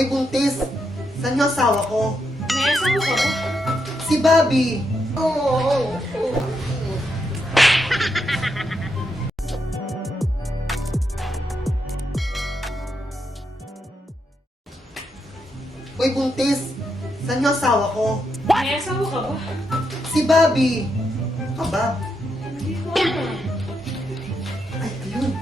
Ay, buntis. Saan yung asawa ko? May asawa ko. Si Bobby. Uy, buntis. Saan yung asawa ko? May asawa ka ba? Si Bobby. Ka ba? Hindi ko alam. Ay, ayun.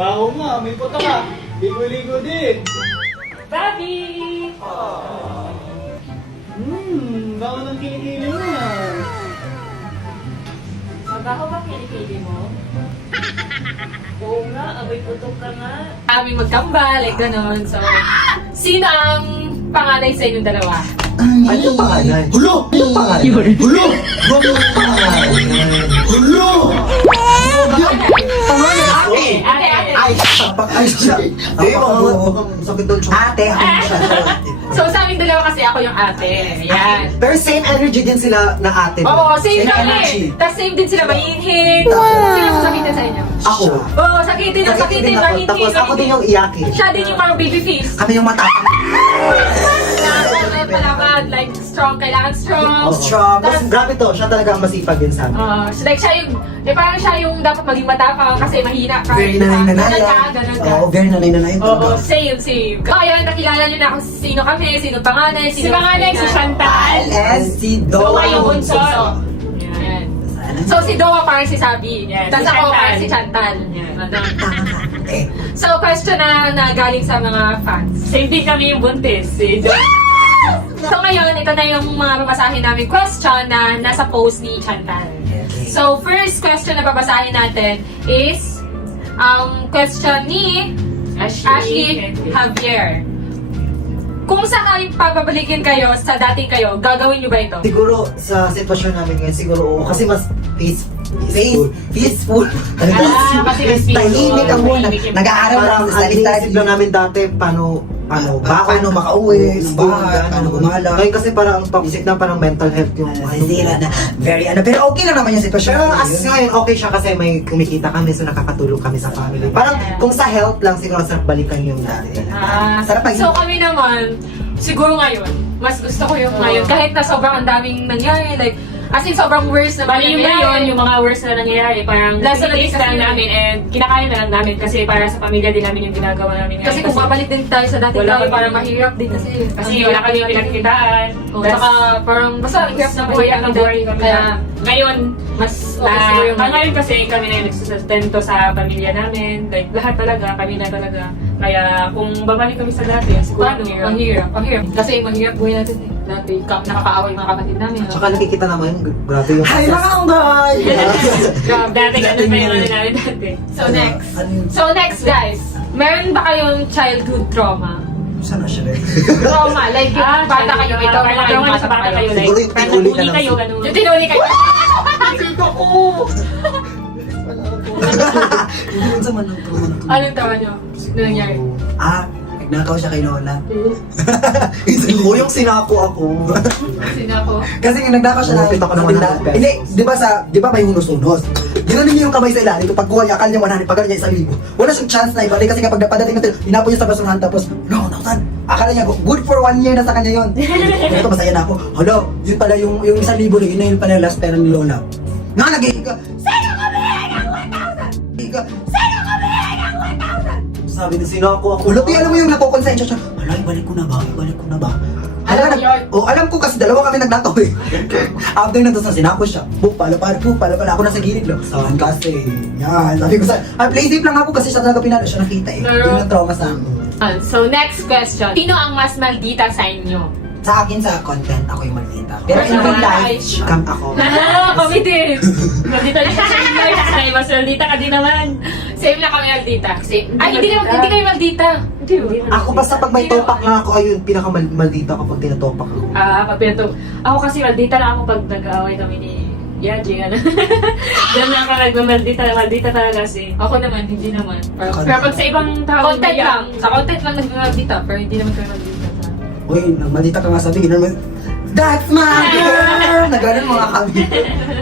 Baho nga, may puta ka. Ligo-ligo din. Bobby! Baho ng kilikili mo yan. Mabaho ba pinipili mo? Oo nga, amoy putok ka nga. Aming magkambal, like ganon. So, sino ang panganay sa inyong dalawa? Ano yung pangalan? Hulo! Ano yung pangalan? Hulo! Huwag yung pangalan. Hulo! Pangalan ate! Ate, ate. Ay, sapak ay siya. Ay, sakit doon siya. Ate, ako siya. So, sa aming dalawa kasi ako yung ate. Yan. Pero same energy din sila na ate. Oo, same energy. kami. Tapos same din sila, mainhit. Sino ang sakitin sa inyo? Ako. Oo, sakitin ang sakitin, ako. mainhit. Tapos ako din yung iyakin. Siya din yung parang baby face. Kami yung matapang. Palaban, like strong, kailangan strong. Strong. Tapos grabe to, siya talaga ang masipag din sa amin. So like siya yung, parang siya yung dapat maging matapang kasi mahina ka. Very nanay-nanay. Ganun ka. Oo, very nanay-nanay. Oo, same. Kaya nakilala niyo na kung sino kami, sino panganay, sino panganay, si Chantal. And si Doa Doa yung bunso. Yan. So si Doa parang si Sabi. Tapos ako parang si Chantal. So question na galing sa mga fans. Same din kami yung buntis. So ngayon, ito na yung mga babasahin namin question na nasa post ni Chantal. So first question na babasahin natin is question ni Ashley Javier. Kung sakaling papabalikin kayo sa dating kayo, gagawin nyo ba ito? Siguro sa sitwasyon namin ngayon, siguro oo. Kasi mas peaceful. Kasi mas peaceful. Tahimik ang muna. Nag-aaral Parang lang sa ang salita. inisip lang namin dati, paano paano makauwi ng bahay, gano'n. paano gumala. Ngayon kasi parang ang pag-isip na parang mental health yung Nasisira na. Very pero okay lang naman yung sitwasyon. Pero as ngayon, okay siya kasi may kumikita kami, so nakakatulong kami sa family. Parang kung sa health lang, siguro sarap balikan yung dati. Sarap pag- So kami naman, siguro ngayon, mas gusto ko yung ngayon. Kahit na sobrang ang daming nangyari, like, as in sobrang worst na Bali yung ngayon, yung mga worst na nangyayari, parang Last na tinitis lang namin and kinakain na lang namin kasi para sa pamilya din namin yung ginagawa namin ngayon. Kasi kung babalik din tayo sa dati Wala tayo, kami- parang mahirap din kasi. Kasi wala kami yung pinagkitaan. Saka parang basta ang hirap na buhay ang buhay kami. Kaya Ngayon, mas okay siguro yung ngayon kasi kami na yung nagsusustento sa pamilya namin. Like, lahat talaga, kami na talaga. Kaya kung babalik kami sa dati, siguro Paano? Ang hirap. Kasi mahirap buhay natin eh. Dati nakakaaway mga kapatid namin. Tsaka nakikita naman, grabe yung Hi mga unggay! Dati ganun pa yung ano namin dati. So next guys, meron ba kayong childhood trauma? Sana siya rin. Trauma, like yung bata kayo, may trauma kayo, Trauma bata sa bata kayo. Siguro Like, yung parang tinuli ka nabully lang kayo, sa- ganun. Yung tinuli kayo. Hindi rin sa manang tulungan. Anong tawa nyo? Ano nangyari? Nagnakaw siya kay Lola. Oo, yung sinako ako. Sino ako? Kasi nagnakaw siya Lumapit ako ng 100 pesos. Hindi, di ba may hunos-hunos? Ginanon niya yung kamay sa ilalim, pagkuha niya, akala niya 100, pagkala niya 1,000. Wala siyang chance na ibalik kasi kapag napadating natin, hinapo niya sa basurahan tapos, no, nautan. Akala niya, good for 1 year na sa kanya yun. Ito, masaya na ako. Hala, yun pala yung 1,000 na yun na yung pala last pera ni Lola. Nga, nag-iig ka, sino kami ng 1,000? Nag-iig ka, sino kami ng 1,000? Sabi ni sinako ako. Ulot, alam mo yung nakukonsensya siya. Hala, ibalik ko na ba? Alam ko kasi dalawa kami nagnakaw eh. After na to sa sinako siya. Pala. Ako nasa gilid lang. Saan kasi? Yan. Sabi ko play safe lang ako kasi siya talaga pinalo. Siya nakita eh. Yun ang trauma sa akin. So next question. Sino ang mas maldita sa inyo? Sa akin sa content, ako yung maldita. Pero Pero in real sa life, life, scam ako. Kami din! Maldita din siya sa inyo. Kasi mas maldita ka din naman. Same lang kami maldita. Ay, hindi kayo maldita. Ako basta pag may topak lang ako, ayun, pinakamaldita kapag tinatopak ako. Papito. Ako kasi maldita lang ako pag nag-aaway kami ni Yaji. Diyan lang ako maldita talaga kasi. Ako naman, hindi naman. Pero pag sa ibang tao, Content lang. Sa content lang nag-maldita, pero hindi naman kayo maldita. Uy, maldita ka nga sabihin. That's my girl! Na ganun mga kami.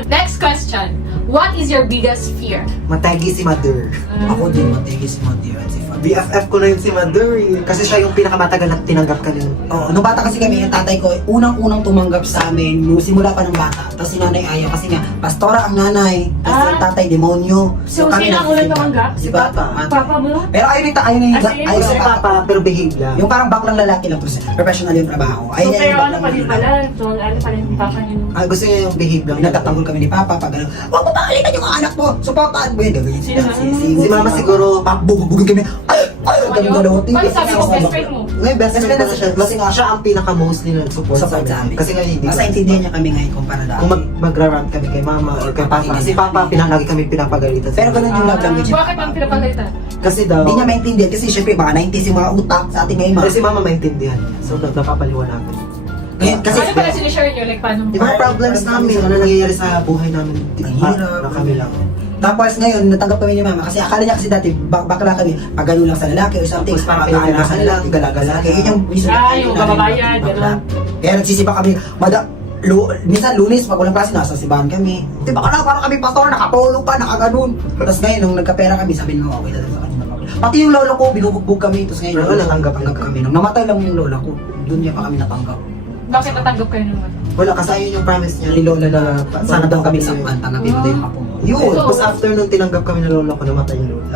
Next question. What is your biggest fear? Matagi si Mother. Ako din, matigis si Mati at si Fabi. BFF ko na yun si Mother eh. Kasi siya yung pinakamatagal na tinanggap kami. Oo, nung bata kasi kami, yung tatay ko, unang-unang tumanggap sa amin, nung simula pa ng bata. Tapos si nanay Aya, kasi nga, pastora ang nanay, tapos yung tatay, demonyo. So, kami sino ang nagsisimba. unang tumanggap? Si Papa. Papa mo? Pero ayun yung Ah, Gusto ni Papa, pero behave lang. Yung parang baklang lalaki lang, tapos professional yung trabaho. So, Ayun pero yung ano baklang pa din lalaki. pala? So, ano pa rin yung papa niyo? Gusto niya yung behave lang. Nagtatanggol kami ni Papa, pag gano'n, huwag mo pakalitan yung anak mo, supportahan mo yun. Gagawin Sino ba? Si Mama siguro, Bugugin kami. Ay, kami dalawa. Paano sabi mo best friend mo? ngayon best friend ko na siya. Kasi nga siya ang pinaka-mostly na-support sa Support sa amin. amin. Kasi nga hindi Mas naintindihan niya kami ngayon kumpara dati. kung magra-rant kami kay Mama or kay Papa. Si Papa, lagi kami pinapagalitan. Pero ganun yung love language. Bakit ang pinapagalitan? Kasi daw, Hindi niya maintindihan kasi syempre baka 90s yung mga utak sa ating ngayon. kasi si Mama maintindihan. So, napapaliwanagan. Ngayon, kasi Ano pala sinishare nyo? Like, paano? Yung mga problems namin, ano nangyayari sa buhay namin, Ang hirap. na kami lang. tapos ngayon, natanggap kami ni Mama kasi akala niya kasi dati bakla kami, pag gano'n lang sa lalaki or something, Tapos parang pag ano lang sa pinapirahan lalaki, lang. gala-gala. Kaya yun yung reason Ah, na- yung na- kababayan, bakla. gano'n. Kaya nagsisipa kami, minsan lunes, pag walang klase, nasa simbahan kami. Di ba ka na, parang kami pastor, nakapolo pa, nakaganon. Tapos ngayon, nung nagkapera kami, sabi nyo, okay na sa kanila. Pati yung lolo ko, binubugbog kami. Tapos ngayon, Pero natanggap kami. Nung namatay lang yung lola ko, doon niya pa kami natanggap. Bakit natanggap kayo naman? Wala, kasi ayun yung promise niya. Ni lola na, sana daw kami sa sakpan, tanggapin mo din yung apo mo. Yun, So- tapos after nung tinanggap kami ng lolo ko, namatay yung lolo.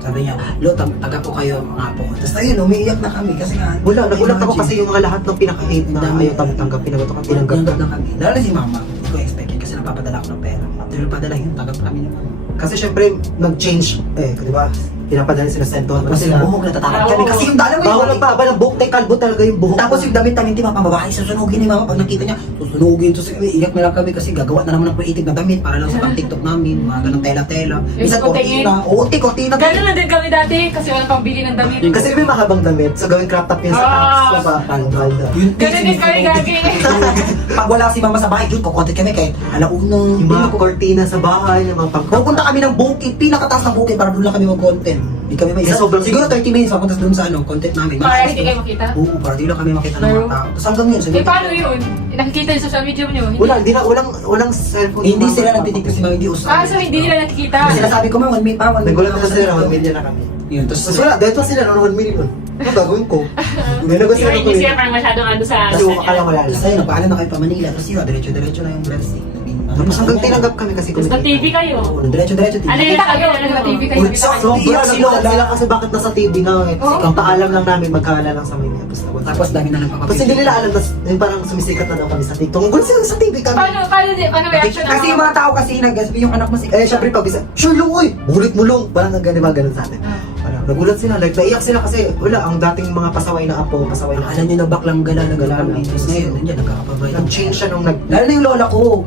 Sabi niya, lo, tanggap ko kayo mga apo ko. Tapos ayun, umiiyak na kami kasi nga. Wala, nagulat ako imagine. kasi yung mga lahat ng pinaka-hate na Dami. ayaw tanggap, tinanggap ako, tinanggap Tanggap ko. na kami. Lalo na si mama, hindi ko expect yun kasi napapadala ko ng pera. After padala yun, tanggap kami naman. Kasi syempre, nag-change, di ba? Pinapadala sila sa enton. Tapos yung buhok natatakot Ah, kami oo. kasi yung dalawa Bawal ang pa, walang buhok, tay kalbo talaga yung buhok. Tapos yung damit namin, di ba, pambabae, susunugin ni mama. Pag nakita niya, susunugin. Tapos iyak na lang kami kasi gagawa na naman ng creative na damit para lang sa pang-tiktok namin. Mga ganang tela-tela. Minsan kutingin. kortina. Oo, kortina. Gano'n na din kami dati kasi walang pambili ng damit. Kasi may mahabang damit, so gawing crop top yun sa Ah. pants. Palda. Gano'n din kami gagi. Pag wala si mama sa bahay, yun, kukontent kami kahit alauna. Yung mga kortina sa bahay, yung mga Pupunta kami ng bukid, pinakataas ng bukid para doon lang kami mag-content. Hindi kami may Sobrang- siguro 30 minutes papunta doon sa content namin. Para hindi kayo makita. Oo, para di lang kami makita ng Pero- mga tao. Tapos hanggang yun, sabi Eh, paano yun? Nakikita yung social media nyo? walang cellphone. Hindi yung sila mga nagtitiktok si mama, hindi usap. So hindi nila nakikita. Kasi sinasabi ko, ma, 1 minute pa, 1 minute. Nagulat ako sila, 1 million na kami. Yun, tapos Tapos wala, dahil pa sila, 1 million. Ano gagawin ko? Gano'n ko Di sila ba, hindi sila parang masyadong ano sa... Kasi akala wala Tapos lang. ayun, nagpaalam na kayo pa Manila. Tapos yun, diretso-diretso na yung blessing. Tapos hanggang tinanggap kami kasi Tapos kumikita. nag-TV kayo. Diretso-diretso. Ano yun? Kita kayo, nag-TV kayo. Uy, nakita kayo. Sobrang sila kasi bakit nasa TV na eh. Ang paalam lang namin, magkaala lang sa Manila. Tapos dami na nagpapapit. Tapos hindi nila alam na yung parang sumisikat na daw kami sa TikTok. Ang gulo sila sa TV kami. Paano reaction Kasi yung mga tao kasi nag-gaspi yung anak mo si... Eh, syempre pag isa, sure lang, uy! Bulit mo lang! Parang ganun sa atin. Parang nagulat sila, like, naiyak sila kasi, wala, ang dating mga pasaway na apo, pasaway na Alam nyo na baklang gala kami. Tapos ngayon, nandiyan, nagkakapabay. Nag-change siya nung Lalo na yung lola ko.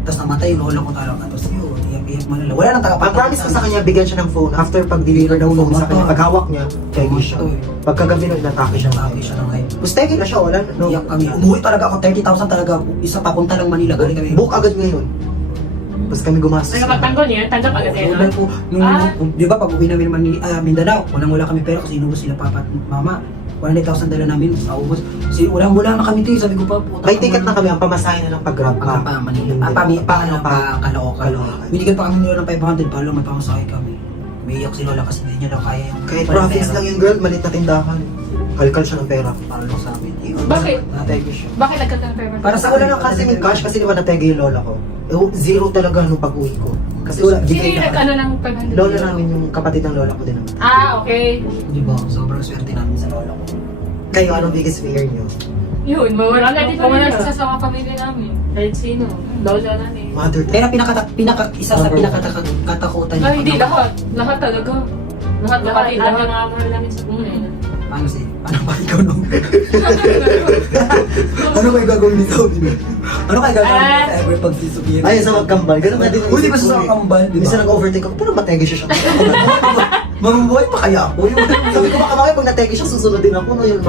Tapos namatay yung lola ko talaga. Tapos yun, iyak-iyak malala. Wala nang Ang tagapagod. promise ko sa kanya, bigyan siya ng phone. After pag-deliver ng phone sa kanya, paghawak niya, tegi siya. Pagkagabi nun, inatake siya. Nakaki siya ng ngayon. Tapos tegi na siya, wala. No. Iyak kami. Umuwi talaga ako, 30,000 talaga. Isa papunta lang Manila. Galing kami. Book agad ngayon. Tapos kami gumastos. Ay, kapag tanggol niya, tanggap agad yan. Wala po. Nung, Ah. di ba, pag uwi namin Mindanao, wala kami pera kasi inubos sila papa at mama. 100,000 dala namin, naubos. Kasi wala na kami tayo. Sabi ko pa, puta. May ticket na kami, ang pamasahe na ng pag-grab Pa Manila. Caloocan. Binigyan pa kami nila ng 500 para lang may pamasahe kami. Umiiyak si Lola kasi hindi niya daw kaya yung... Kahit walang province pera. lang yung girl, malit na tindahan. Kalkal siya ng pera. Para lang sa amin. Yun. Bakit? Nategi siya. Bakit nagka-confirm? Para Kasi wala lang kasi may cash kasi di ba nategi yung lola ko. Zero talaga nung pag-uwi ko. Kasi wala, Sino bigay yung na. nag-ano ng 500? Lola namin yung kapatid ng lola ko din naman. Okay. Di ba? Sobrang swerte namin sa Lola ko. Kayo, anong biggest fear niyo? Yun, Wala mawala dito mawala nila. sa mga pamilya namin. Kahit sino. Lola namin. Mother Pero isa sa pinakatakutan niya. Ay, hindi lahat. Lahat talaga. Lahat kapatid, Lahat lahat. ng mga mahal namin sa buhay. Paano ba ikaw nung... ano kayo gagawin ni Saudi mo? Ano kayo gagawin ni sa ever pag sisubihin? Ay, sa magkambal. Ganun nga din. Hindi ba sa kambal, di ba? Minsan nag-overtake ako, pero mategi siya siya. Mabubuhay pa kaya ako? Sabi ko baka mamaya pag nategi siya, susunod din ako, no, yung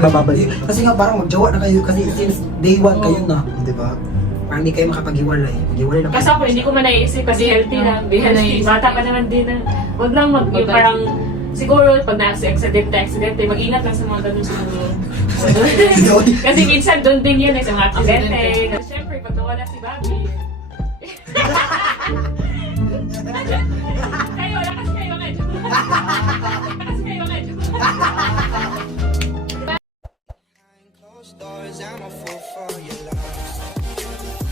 bababalik. Kasi nga parang magjawa na kayo kasi since day one kayo na. Di ba? Parang hindi kayo makapag-iwalay. Mag-iwalay lang. Kasi ako, hindi ko man naisip kasi healthy lang. Be healthy. Bata pa naman din na. Huwag lang yung parang siguro pag na-accident, mag-ingat lang sa mga ganun siguro. Kasi Kasi minsan doon din yan sa mga aksidente. Siyempre, pag nawala si Bobby. Kayo, lakas kayo medyo. Lakas kayo medyo. Closed doors, I'm a fool for your love.